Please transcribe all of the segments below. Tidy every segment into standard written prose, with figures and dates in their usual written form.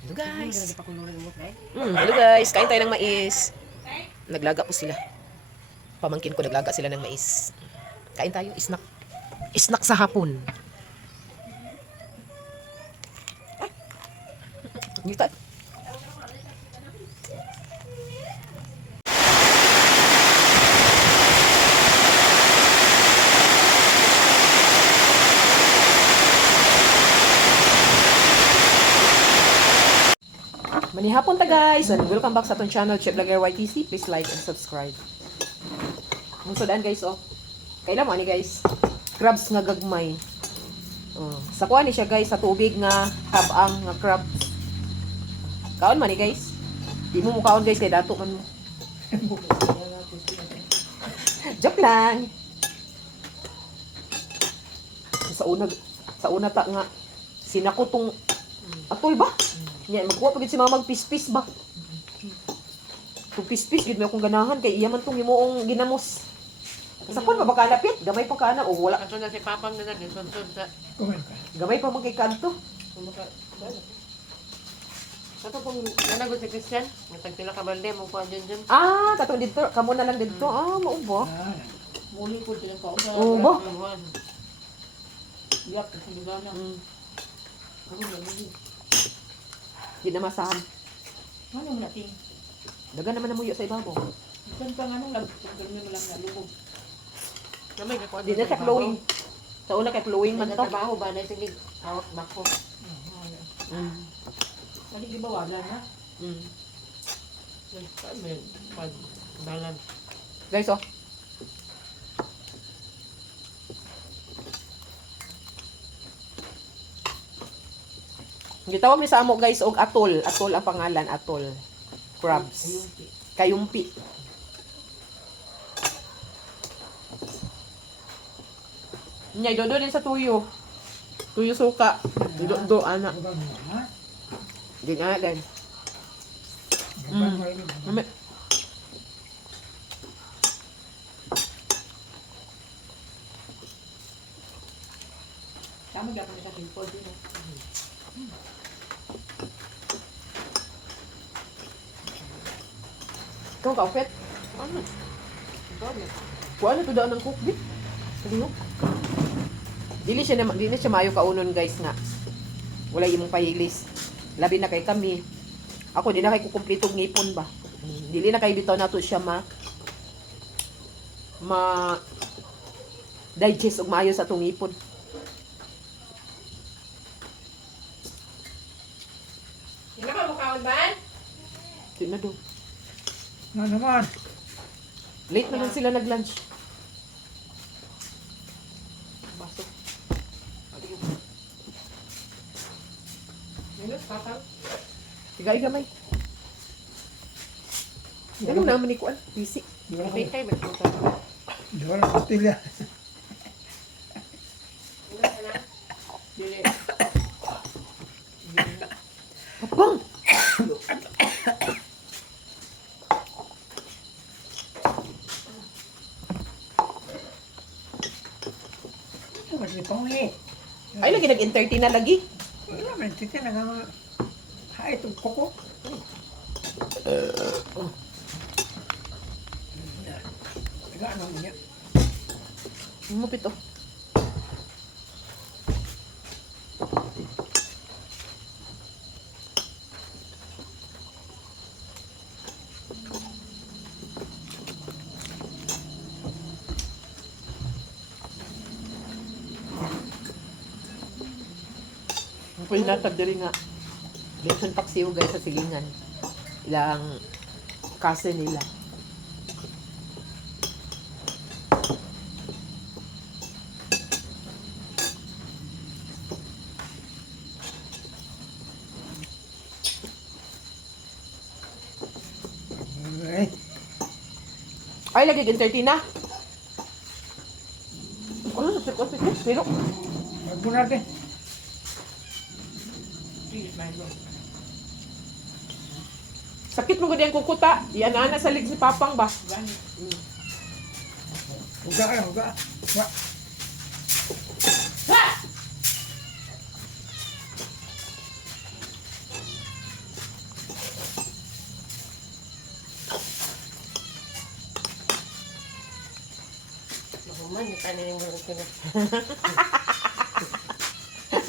Hello guys. Hello guys, kain tayo ng mais. Naglaga po sila. Pamangkin ko naglaga sila ng mais. Kain tayo, snack. Snack sa hapon. Ngita. Manihapon ta guys, and welcome back sa atong channel, Chef Vlogger YTC. Please like and subscribe. Musudan guys, oh. Kailan mo ni guys? Crabs nga gagmay. Sa kuha ni siya guys, sa tubig nga habang nga crabs. Kaon man ni guys. Di mo kaon guys, kay dato man mo. Joke lang. Sa una ta nga sinako tong atol ba? Nya magkuha pagid si mama magpispis ba? Tong pispis gid may akong ganahan kay iya man tong himuong ginamos. Sa kon ba kalapit? Gamay pa kana o wala. Ato na si Papang na nagsunsod sa Gamay pa man kay kanto. ato pong nanagot si Christian. Matag sila ka balde mo pa dyan. Ah, katong dito, kamo na lang dito. Ah, mao ba? Muli ko silang kaon sa Oo ba? Yak, hindi ba na. Di na masahan. Ano natin? Dagan naman namuyo sa ibabaw. Ikan pa nga nung nagpagdami mo lang na lubog. Kamay ka Di na siya flowing. Sa una kay flowing man to. Nagtatrabaho ba na sige hawak bako. Ano di ba wala na? May pag-balan. Guys, oh. Gitawag ni sa amo guys og atol. Atol ang pangalan, atol. Crabs. Kayumpi. Nyay dodo din sa tuyo. Tuyo suka. Do anak. Din anak din. Mami. Kami gapon sa pinpol din. Kung kaupit. Ano? Kuha na to daan ng cookbit. Sabi mo. Dili siya mayo kaunon guys nga. Wala imong pahilis. Labi na kay kami. Ako di na kay kukumpletong ngipon ba. Dili na kay bitaw nato siya ma digest og maayo sa atong ngipon. Hindi ka mo kaon ba? Di na do. Na naman. Late na lang sila nag-lunch. Baso. Minus, Papang. Gamay. Ganun naman ni Kuan. Busy. May kay, may puto. Di ba na kutilya? Dili. Apang! Kasi pangi. Ay, lagi nag-entertain na lagi. Wala man, tita na nga. Hay, itong koko. Ano mo niya? Mupit oh. Pwede natag diri nga. Lechon paksiw guys sa silingan. Ilang kase nila. Ay, lagi entertain na. Ano sa sikot? Pero, Wag mo natin. sakit mo gud yung kukuta. Yan na sa lig si Papang ba? Huga ka, huga. Huga. Man, tanin mo ko na.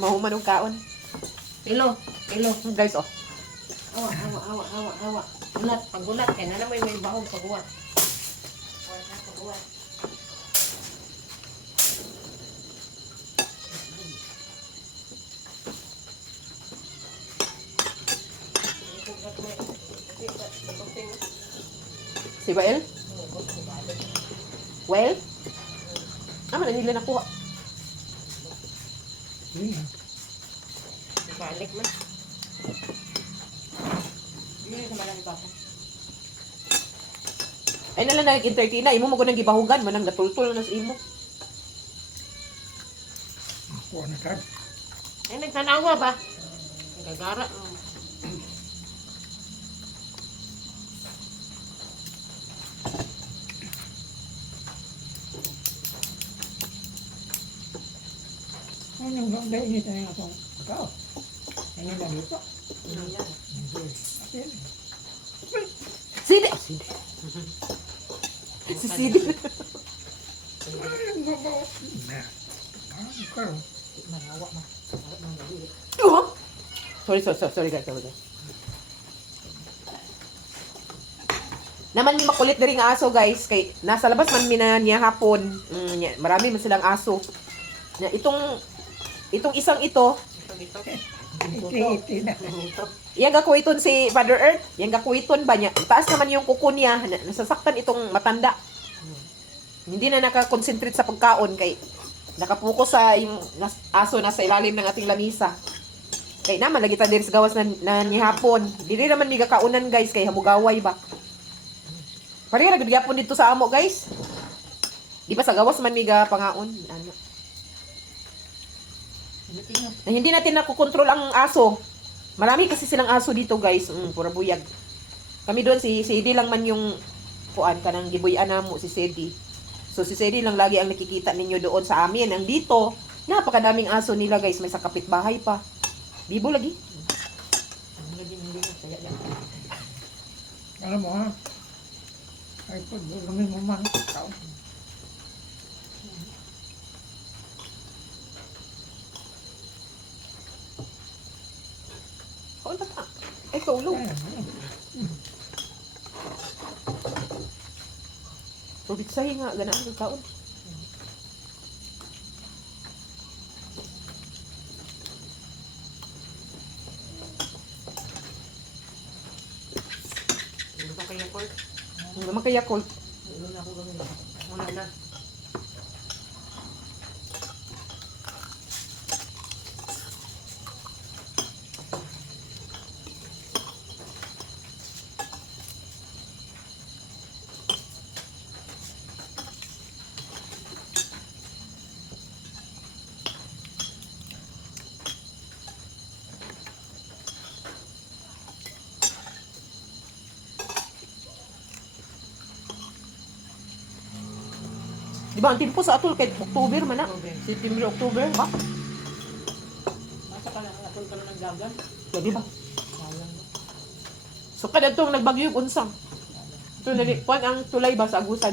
Mahuman ng kaon. Pilo, pilo. Guys, oh. Awa. Gulat, paggulat. Kaya na may bahog paggulat. Paggulat. Si Bael? Well? Ano na nila nakuha? Yun. Balik man. Yun yung kumalang pa ako. Ay nalang nag-entertain na. Imo mo ko nang gibahugan. Manang natultul na sa imo. Kuha na ka. Ay, nagtanawa ba? Nagagara. Ano yung ganda init na yung atong kakao? Ano na dito? Yan. Asin. Sidi! Si Sidi. Ay, ang babaw. Na. Karo. Oh! Sorry guys. Naman mi makulit diri nga aso guys kay nasa labas man mi na niya hapon. Marami man silang aso. Na itong isang ito, Ito. Iti-iti na. yang gakuiton si Father Earth, yang gakuiton ba niya? Taas naman yung kuko niya, nasasaktan itong matanda. Hindi na nakakonsentrate sa pagkaon kay nakapokus sa yung aso nasa ilalim ng ating lamisa. Kay naman lagi ta diri sa gawas na nihapon. Dili naman mi gakaunan guys kay hamugaway ba. Pareha ra gud gyapon dito sa amo guys. Di ba sa gawas man mi pangaon ano. Na hindi natin nakokontrol ang aso. Marami kasi silang aso dito guys. Pura buyag. Kami doon si Sedi lang man yung kuan kanang gibuyan namo si Sedi. So si Sedi lang lagi ang nakikita ninyo doon sa amin. Ang dito, napakadaming aso nila guys. May sa kapitbahay pa. Bibo lagi. Alam mo ha? Ay po, dulamin mo man. Kakao. Kaon pa ta. Ay, tulog. Tubig sahi nga. Ganaan ang kaon. Ano ba kaya, Col? Hindi naman kaya cold. Ano na ako gawin? Wala na. Di ba, ang timpo sa atol kay October man na. September, October, ha? Masa ka lang, atol ka lang ng dagan. Di ba? Sayang. So, kada itong nagbagyo yung unsang. Ito, nalikpan ang tulay ba sa agusan.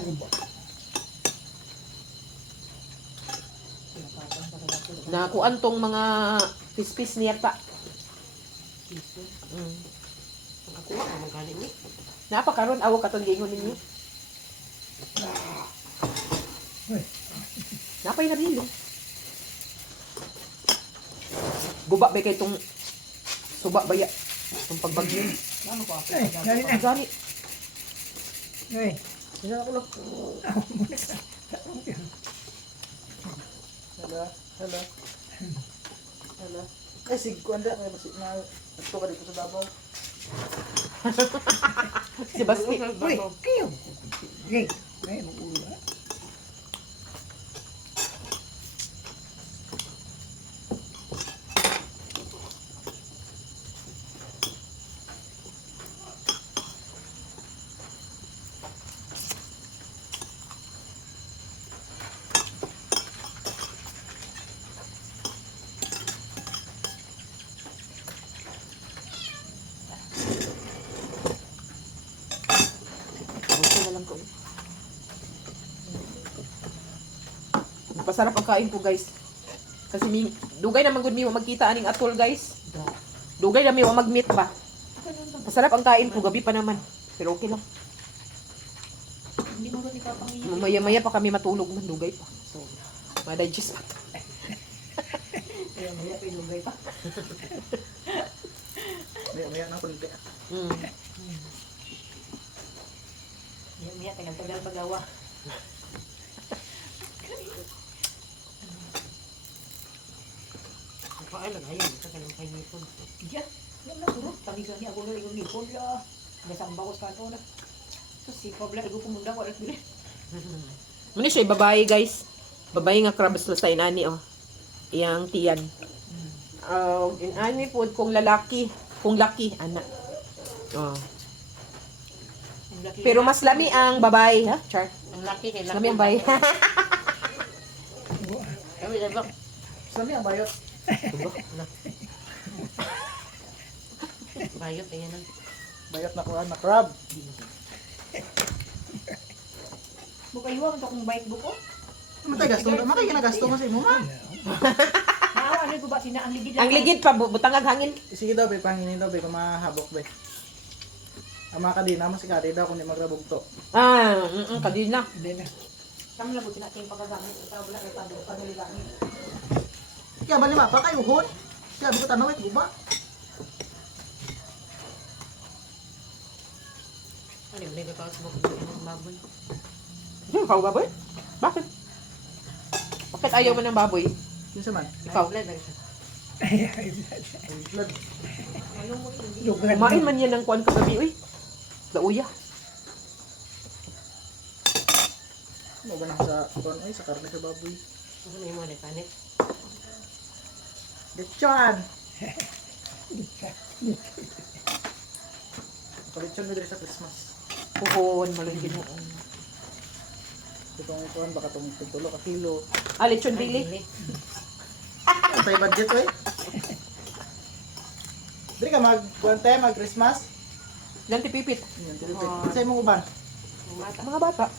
Nakuan tong mga pispis niya ta. Ako nga, magaling ni. Napakaroon, awo katong giingon ninyo. Uy. Napay nabilo. Guba ba kay itong suba ba ya? Itong pagbagyo. Ano ko ako? Ay, dali na. Ang gani. Uy. Sino ako lang? Ako muna ka. Takong yun. Hello. Eh, si Kuanda, may basi na ito ka dito sa Davao. Si Basti. Uy, kayo. Hey, may mag-ulo ha? Gusto na lang ko. masarap ang kain ko guys. Kasi dugay naman gud mi wa magkita aning atol guys. Dugay na mi wa mag-meet ba. Masarap ang kain ko gabi pa naman. Pero okay lang. Hindi mo ba ni kapangiyo? Maya-maya pa kami matulog man dugay pa. So, ma-digest pa. Kaya maya pinugay pa. Maya na kunti. Mm. Maya tagal-tagal pagawa. Kain lang ayun, sa kanang kainipon. Diyan. Yan na puro. Panigan niya ako na yung nipon ya. Nasamba ko sa kanto na. So si Pabla igo kumunda ko alas bili. Muna siya babae guys. Babae nga crabs sa inani oh. Iyang tiyan. Inani po kung lalaki, kung laki anak. Oh. Pero mas lami ang babae, ha? Char. ang laki kay Lami ang babae. Kami diba? Saan niya ang bayot? Bayot ayan na. Bayot na kuhan na crab. Bukayuwang to kung bike buko. Matay gasto mo. Matay ginagasto mo sa imo man. Naawa ano ko ba sina ang ligid. Ang ligid pa butangag hangin. Sige daw, be, panginin daw, be, kung mahabok, be. Ang mga kadina, masikati daw kung di magrabog to. Kadina. Hindi na. Kami lang buti natin pagagamit. Ito wala kay panuligamit. Kaya ba lima, pa kayo hon? Kaya ba ko tanawit, guba? Ano yung ligay pa sa buko ng baboy. Ikaw baboy? Bakit? Bakit ayaw mo ng baboy? Kinsa man? Ikaw. Blood. Ano mo hindi. Lugar Kumain man yan ng kuwan kagabi, uy. Lauya. Ano ba lang sa, kuhan, ay, sa karne sa baboy? Ano yung mga kanit? Lechon! Kalechon mo dito sa Christmas. Puhon, malungin mo. Itong kuhan, baka itong tulo ka kilo. Lechon dili. Ang tayo budget, wey. Dili ka mag-kuhan tayo, mag-Christmas. Ilang tipipit. Yan, tilipit. Sa imong uban. Mga bata.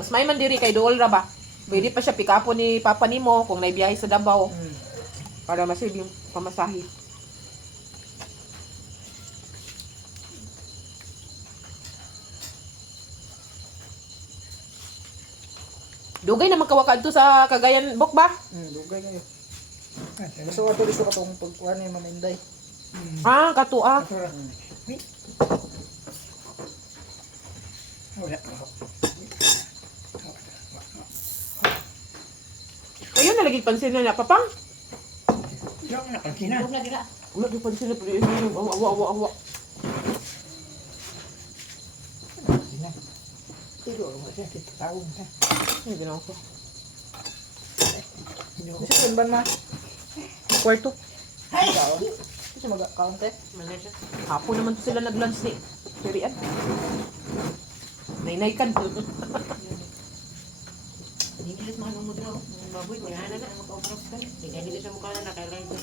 Mas may man diri kay Dool ra ba? Pwede pa siya pick-upon ni Papa nimo kung naibiyahe sa Davao para masave yung pamasahe. Dugay naman kawakad to sa Cagayan Bok ba? Lugay kayo. Wala. Gusto ka to, gusto ka itong pagkuhan ni Mama Inday. Katua. Wala. Ayun nalagig pansin na papang. Yung nakansinan. Huwag na dila. Wala di pansin na pero awa. Nakansinan. Pero wala siya kitawag na. Ay, ginawa ko. Gusto ko ban ma? Kwarto. Kaon. Gusto mag-kaon te? Malaysia. Hapon naman to sila nag-lunch ni. Perian. Nainay kan. Hindi nila mga nung mudra. Ang baboy, may hana na. Mag-obras ka. Hindi nila sa mukha na nakailan ko.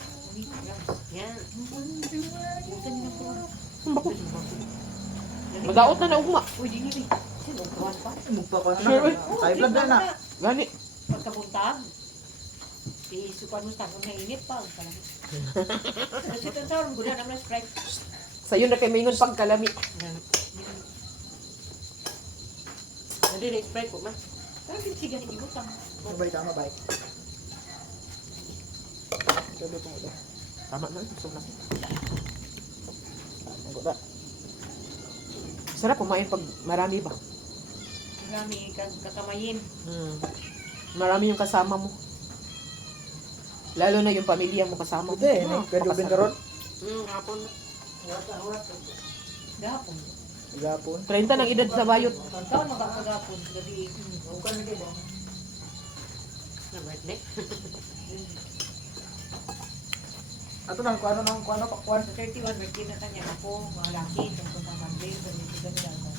Yan. Busan nila po. Ang bako. Madaot na ugma. Uy, di nila. Sino kawan pa? Magpakaon na. Sure, High blood na na. Gani. Pagkabuntag. Isupan mo sa kung nainit pa. Kasi ito sa oras, gula naman Sprite. Sayo na kay mingon pagkalami. Hindi na Sprite po, ma. Pero sige ni ibutang. Mabay tama bay. Sabi ko ito. Tama na, gusto na. Ang kuda. Sarap kumain pag marami ba? Marami kakamayin. Marami yung kasama mo. Lalo na yung pamilya mo kasama mo. Hindi, kadubin karon. Hapon. Gapon. Gapon. 30 ng edad sa bayot. Taon magkakagapon. Gabi. Huwag na diba? Na birthday? Ato nang kuano pakwan. Sa 31, birthday na kanya. Ako, mga laki. Tungkol sa Monday. Ganito ganito.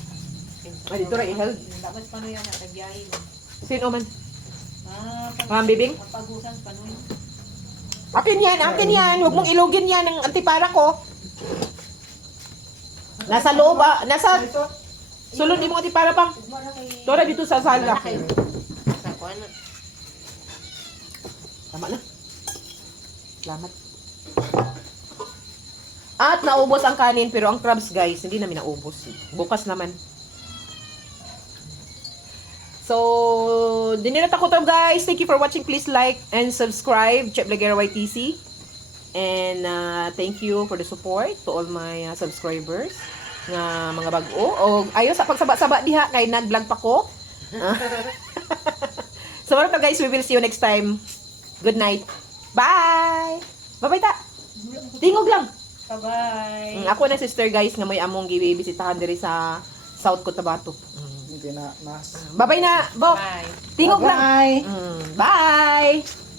Ay, dito rin i-held. Tapos paano yan? Nakabiyahe mo. Sino man? Pag Bibing? pagusan, paano yun? Akin yan. Huwag mong ilugin yan ng antipara ko. Nasa loob ba? Nasa sulod ni mo antipara pang. Ugma na kay... Dora dito sa sala. Sa kuwan na. Tama na. Salamat. At naubos ang kanin, pero ang crabs, guys, hindi namin naubos. Bukas naman. So, dinirata ko to, guys. Thank you for watching. Please like and subscribe. Chef Blagera YTC. And thank you for the support to all my subscribers nga mga bag-o. O ayos sa pagsaba-saba diha kay nag-vlog pa ko. So, ano to, guys? We will see you next time. Good night. Bye! Bye-bye ta! Tingog lang! Bye-bye. Ako na sister, guys, nga may among gibisitahan diri sa South Cotabato. Hindi na nas. Bye-bye na, Bo! Bye. Tingog lang! Bye. Bye!